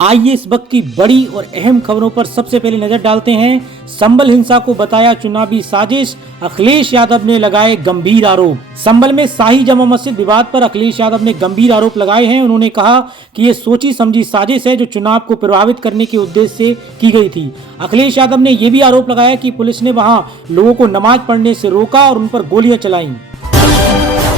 आइए इस वक्त की बड़ी और अहम खबरों पर सबसे पहले नजर डालते हैं। संभल हिंसा को बताया चुनावी साजिश, अखिलेश यादव ने लगाए गंभीर आरोप। संभल में शाही जमा मस्जिद विवाद पर अखिलेश यादव ने गंभीर आरोप लगाए हैं। उन्होंने कहा कि ये सोची समझी साजिश है जो चुनाव को प्रभावित करने के उद्देश्य से की गई थी। अखिलेश यादव ने यह भी आरोप लगाया कि पुलिस ने वहां लोगों को नमाज पढ़ने से रोका और उन पर गोलियां चलाई।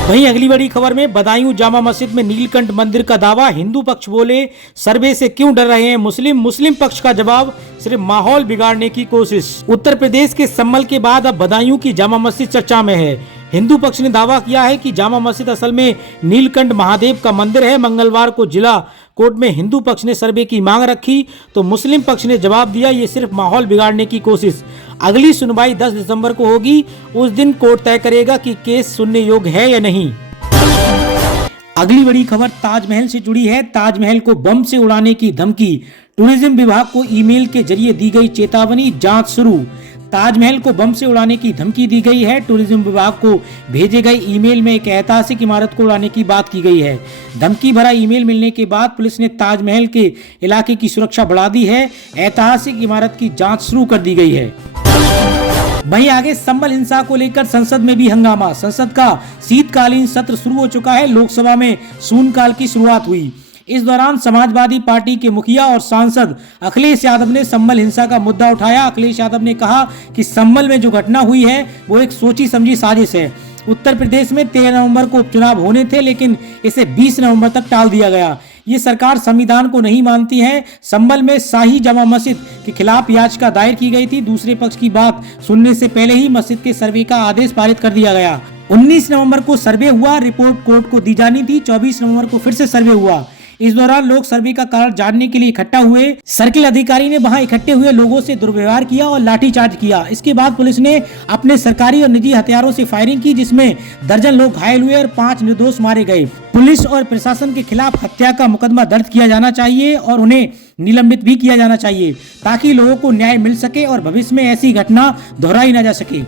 वहीं अगली बड़ी खबर में बदायूं जामा मस्जिद में नीलकंठ मंदिर का दावा, हिंदू पक्ष बोले सर्वे से क्यों डर रहे हैं मुस्लिम पक्ष का जवाब, सिर्फ माहौल बिगाड़ने की कोशिश। उत्तर प्रदेश के संभल के बाद अब बदायूं की जामा मस्जिद चर्चा में है। हिंदू पक्ष ने दावा किया है कि जामा मस्जिद असल में नीलकंठ महादेव का मंदिर है। मंगलवार को जिला कोर्ट में हिंदू पक्ष ने सर्वे की मांग रखी तो मुस्लिम पक्ष ने जवाब दिया ये सिर्फ माहौल बिगाड़ने की कोशिश। अगली सुनवाई 10 दिसंबर को होगी। उस दिन कोर्ट तय करेगा कि केस सुनने योग्य है या नहीं। अगली बड़ी खबर ताजमहल से जुड़ी है। ताजमहल को बम से उड़ाने की धमकी, टूरिज्म विभाग को ईमेल के जरिए दी गई चेतावनी, जांच शुरू। ताजमहल को बम से उड़ाने की धमकी दी गई है। टूरिज्म विभाग को भेजे गए ईमेल में एक ऐतिहासिक इमारत को उड़ाने की बात की गई है। धमकी भरा ईमेल मिलने के बाद पुलिस ने ताजमहल के इलाके की सुरक्षा बढ़ा दी है। ऐतिहासिक इमारत की जांच शुरू कर दी गई है। वहीं आगे संभल हिंसा को लेकर संसद में भी हंगामा। संसद का शीतकालीन सत्र शुरू हो चुका है। लोकसभा में शून्यकाल की शुरुआत हुई। इस दौरान समाजवादी पार्टी के मुखिया और सांसद अखिलेश यादव ने संभल हिंसा का मुद्दा उठाया। अखिलेश यादव ने कहा कि संभल में जो घटना हुई है वो एक सोची समझी साजिश है। उत्तर प्रदेश में 13 नवंबर को उपचुनाव होने थे लेकिन इसे 20 नवंबर तक टाल दिया गया। ये सरकार संविधान को नहीं मानती है। संभल में शाही जमा मस्जिद के खिलाफ याचिका दायर की गई थी। दूसरे पक्ष की बात सुनने से पहले ही मस्जिद के सर्वे का आदेश पारित कर दिया गया। 19 नवंबर को सर्वे हुआ, रिपोर्ट कोर्ट को दी जानी थी। 24 नवंबर को फिर से सर्वे हुआ। इस दौरान लोग सर्वे का कारण जानने के लिए इकट्ठा हुए। सर्किल अधिकारी ने वहां इकट्ठे हुए लोगों से दुर्व्यवहार किया और लाठीचार्ज किया। इसके बाद पुलिस ने अपने सरकारी और निजी हथियारों से फायरिंग की जिसमें दर्जन लोग घायल हुए और 5 निर्दोष मारे गए। पुलिस और प्रशासन के खिलाफ हत्या का मुकदमा दर्ज किया जाना चाहिए और उन्हें निलंबित भी किया जाना चाहिए ताकि लोगों को न्याय मिल सके और भविष्य में ऐसी घटना दोहराई न जा सके।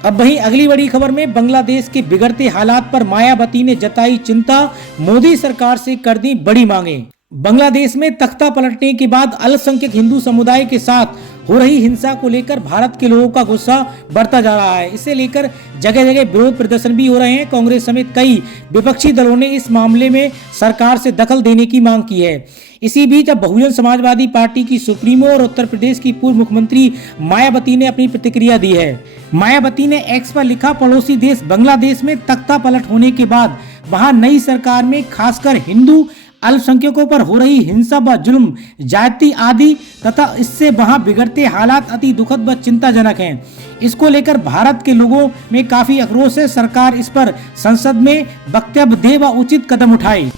अब वहीं अगली बड़ी खबर में बांग्लादेश के बिगड़ते हालात पर मायावती ने जताई चिंता, मोदी सरकार से कर दी बड़ी मांगे। बांग्लादेश में तख्ता पलटने के बाद अल्पसंख्यक हिंदू समुदाय के साथ हो रही हिंसा को लेकर भारत के लोगों का गुस्सा बढ़ता जा रहा है। इसे लेकर जगह जगह विरोध प्रदर्शन भी हो रहे हैं। कांग्रेस समेत कई विपक्षी दलों ने इस मामले में सरकार से दखल देने की मांग की है। इसी बीच अब बहुजन समाजवादी पार्टी की सुप्रीमो और उत्तर प्रदेश की पूर्व मुख्यमंत्री मायावती ने अपनी प्रतिक्रिया दी है। मायावती ने एक्स पर लिखा, पड़ोसी देश बांग्लादेश में तख्ता पलट होने के बाद वहां नई सरकार में खासकर हिंदू अल्पसंख्यकों पर हो रही हिंसा व जुल्म, जाति आदि तथा इससे वहां बिगड़ते हालात अति दुखद व चिंताजनक हैं। इसको लेकर भारत के लोगों में काफी आक्रोश है। सरकार इस पर संसद में वक्तव्य दे व उचित कदम उठाए।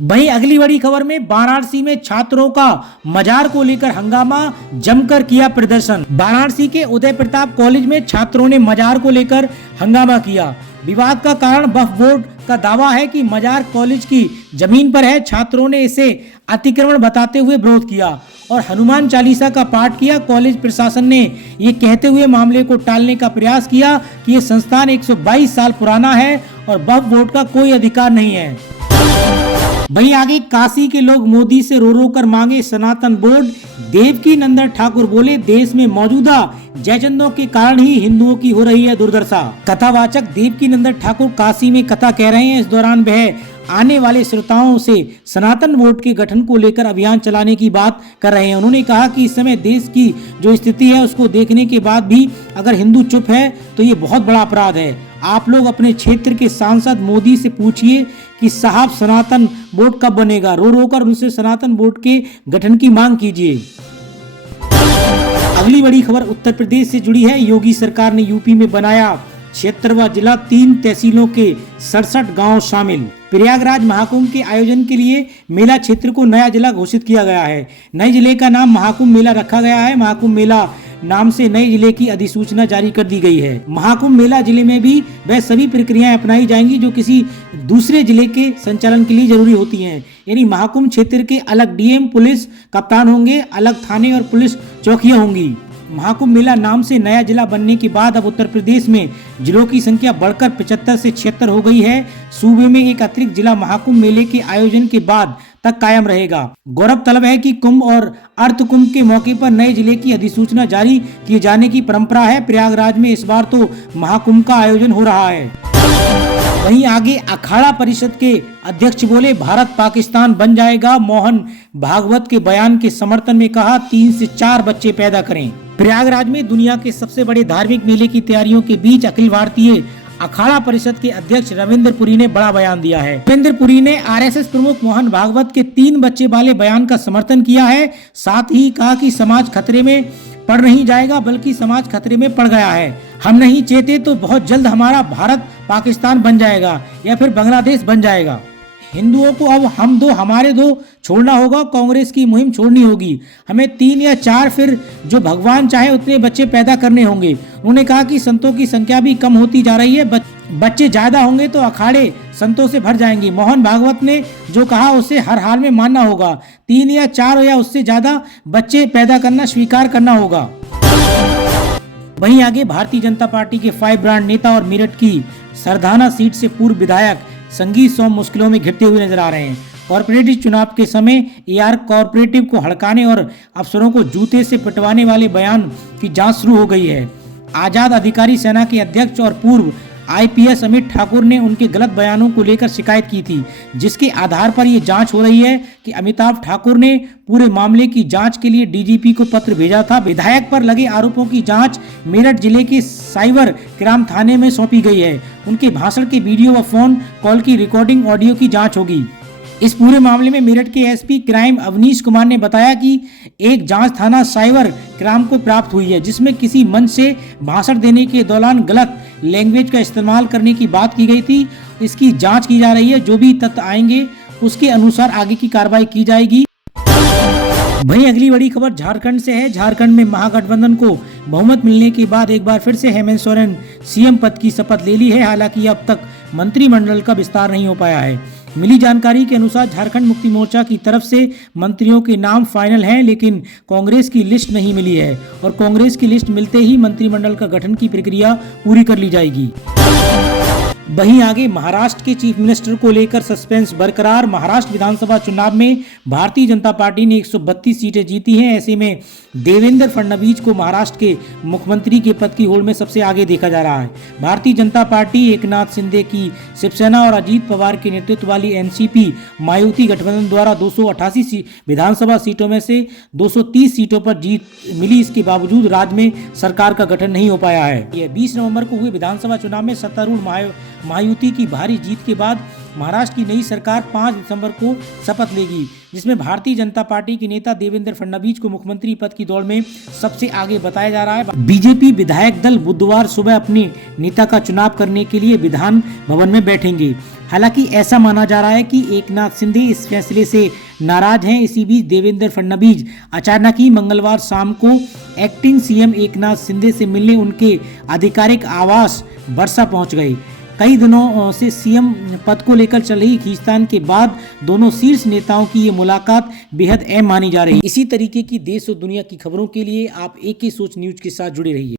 वहीं अगली बड़ी खबर में वाराणसी में छात्रों का मजार को लेकर हंगामा, जमकर किया प्रदर्शन। वाराणसी के उदय प्रताप कॉलेज में छात्रों ने मजार को लेकर हंगामा किया। विवाद का कारण वक्फ बोर्ड का दावा है कि मजार कॉलेज की जमीन पर है। छात्रों ने इसे अतिक्रमण बताते हुए विरोध किया और हनुमान चालीसा का पाठ किया। कॉलेज प्रशासन ने ये कहते हुए मामले को टालने का प्रयास किया कि ये संस्थान 122 साल पुराना है और वक्फ बोर्ड का कोई अधिकार नहीं है। वहीं आगे काशी के लोग मोदी से रो रो कर मांगे सनातन बोर्ड। देवकी नंदन ठाकुर बोले, देश में मौजूदा जयचंदों के कारण ही हिंदुओं की हो रही है दुर्दशा। कथावाचक देवकी नंदन ठाकुर काशी में कथा कह रहे हैं। इस दौरान वह आने वाले श्रोताओं से सनातन बोर्ड के गठन को लेकर अभियान चलाने की बात कर रहे हैं। उन्होंने कहा कि इस समय देश की जो स्थिति है उसको देखने के बाद भी अगर हिंदू चुप है तो ये बहुत बड़ा अपराध है। आप लोग अपने क्षेत्र के सांसद मोदी से पूछिए कि साहब सनातन बोर्ड कब बनेगा। रो रो कर उनसे सनातन बोर्ड के गठन की मांग कीजिए। अगली बड़ी खबर उत्तर प्रदेश से जुड़ी है। योगी सरकार ने यूपी में बनाया 76वां जिला, 3 तहसीलों के 67 गांव शामिल। प्रयागराज महाकुंभ के आयोजन के लिए मेला क्षेत्र को नया जिला घोषित किया गया है। नए जिले का नाम महाकुंभ मेला रखा गया है। महाकुंभ मेला नाम से नए जिले की अधिसूचना जारी कर दी गई है। महाकुंभ मेला जिले में भी वह सभी प्रक्रियाएं अपनाई जाएंगी जो किसी दूसरे जिले के संचालन के लिए जरूरी होती हैं। यानी महाकुंभ क्षेत्र के अलग डीएम, पुलिस कप्तान होंगे, अलग थाने और पुलिस चौकियां होंगी। महाकुंभ मेला नाम से नया जिला बनने के बाद अब उत्तर प्रदेश में जिलों की संख्या बढ़कर 75 से 76 हो गई है। सूबे में एक अतिरिक्त जिला महाकुंभ मेले के आयोजन के बाद तक कायम रहेगा। गौरव तलब है कि कुंभ और अर्ध कुंभ के मौके पर नए जिले की अधिसूचना जारी किए जाने की परंपरा है। प्रयागराज में इस बार तो महाकुंभ का आयोजन हो रहा है। वहीं आगे अखाड़ा परिषद के अध्यक्ष बोले, भारत पाकिस्तान बन जाएगा। मोहन भागवत के बयान के समर्थन में कहा, 3 से 4 बच्चे पैदा करें। प्रयागराज में दुनिया के सबसे बड़े धार्मिक मेले की तैयारियों के बीच अखिल भारतीय अखाड़ा परिषद के अध्यक्ष रविंद्र पुरी ने बड़ा बयान दिया है। रविंद्र पुरी ने आरएसएस प्रमुख मोहन भागवत के 3 बच्चे वाले बयान का समर्थन किया है। साथ ही कहा कि समाज खतरे में पड़ नहीं जाएगा, बल्कि समाज खतरे में पड़ गया है। हम नहीं चाहते तो बहुत जल्द हमारा भारत पाकिस्तान बन जाएगा या फिर बांग्लादेश बन जाएगा। हिंदुओं को अब हम दो हमारे दो छोड़ना होगा। कांग्रेस की मुहिम छोड़नी होगी। हमें 3 या 4 फिर जो भगवान चाहे उतने बच्चे पैदा करने होंगे। उन्होंने कहा कि संतों की संख्या भी कम होती जा रही है। बच्चे ज्यादा होंगे तो अखाड़े संतों से भर जाएंगे। मोहन भागवत ने जो कहा उसे हर हाल में मानना होगा। 3 या 4 या उससे ज्यादा बच्चे पैदा करना स्वीकार करना होगा। वहीं आगे भारतीय जनता पार्टी के 5 ब्रांड नेता और मेरठ की सरधाना सीट से पूर्व विधायक संगीत सोम मुश्किलों में घिरते हुए नजर आ रहे हैं। कॉर्पोरेटिव चुनाव के समय एआर कॉर्पोरेटिव को हड़काने और अफसरों को जूते से पिटवाने वाले बयान की जांच शुरू हो गई है। आजाद अधिकारी सेना के अध्यक्ष और पूर्व आईपीएस अमित ठाकुर ने उनके गलत बयानों को लेकर शिकायत की थी, जिसके आधार पर ये जांच हो रही है कि अमिताभ ठाकुर ने पूरे मामले की जांच के लिए डीजीपी को पत्र भेजा था। विधायक पर लगे आरोपों की जांच मेरठ जिले के साइबर क्राइम थाने में सौंपी गई है। उनके भाषण के वीडियो व फोन कॉल की रिकॉर्डिंग ऑडियो की जांच होगी। इस पूरे मामले में मेरठ के एसपी क्राइम अवनीश कुमार ने बताया कि एक जांच थाना साइबर क्राइम को प्राप्त हुई है, जिसमें किसी मंच से भाषण देने के दौरान गलत लैंग्वेज का इस्तेमाल करने की बात की गई थी। इसकी जांच की जा रही है। जो भी तथ्य आएंगे उसके अनुसार आगे की कार्रवाई की जाएगी। वहीं अगली बड़ी खबर झारखंड से है। झारखंड में महागठबंधन को बहुमत मिलने के बाद एक बार फिर से हेमंत सोरेन सीएम पद की शपथ ले ली है। हालांकि अब तक मंत्रिमंडल का विस्तार नहीं हो पाया है। मिली जानकारी के अनुसार झारखंड मुक्ति मोर्चा की तरफ से मंत्रियों के नाम फाइनल हैं, लेकिन कांग्रेस की लिस्ट नहीं मिली है और कांग्रेस की लिस्ट मिलते ही मंत्रिमंडल का गठन की प्रक्रिया पूरी कर ली जाएगी। वहीं आगे महाराष्ट्र के चीफ मिनिस्टर को लेकर सस्पेंस बरकरार। महाराष्ट्र विधानसभा चुनाव में भारतीय जनता पार्टी ने 132 सीटें जीती हैं। ऐसे में देवेंद्र फडणवीस को महाराष्ट्र के मुख्यमंत्री के पद की होड़ में सबसे आगे देखा जा रहा है। भारतीय जनता पार्टी एकनाथ शिंदे की शिवसेना और अजीत पवार के नेतृत्व वाली एनसीपी मायावती गठबंधन द्वारा 288 विधानसभा सीटों में से 230 सीटों पर जीत मिली। इसके बावजूद राज्य में सरकार का गठन नहीं हो पाया है। यह 20 नवंबर को हुए विधानसभा चुनाव में सत्तारूढ़ मायावती की भारी जीत के बाद महाराष्ट्र की नई सरकार 5 दिसंबर को शपथ लेगी, जिसमें भारतीय जनता पार्टी के नेता देवेंद्र फडणवीस को मुख्यमंत्री पद की दौड़ में सबसे आगे बताया जा रहा है। बीजेपी विधायक दल बुधवार सुबह अपने नेता का चुनाव करने के लिए विधान भवन में बैठेंगे। हालांकि ऐसा माना जा रहा है कि एकनाथ शिंदे इस फैसले से नाराज हैं। इसी बीच देवेंद्र फडणवीस अचानक ही मंगलवार शाम को एक्टिंग सीएम एकनाथ शिंदे से मिलने उनके आधिकारिक आवास बरसा पहुंच गए। कई दिनों से सीएम पद को लेकर चल रही खींचतान के बाद दोनों शीर्ष नेताओं की ये मुलाकात बेहद अहम मानी जा रही है। इसी तरीके की देश और दुनिया की खबरों के लिए आप AK सोच न्यूज के साथ जुड़े रहिए।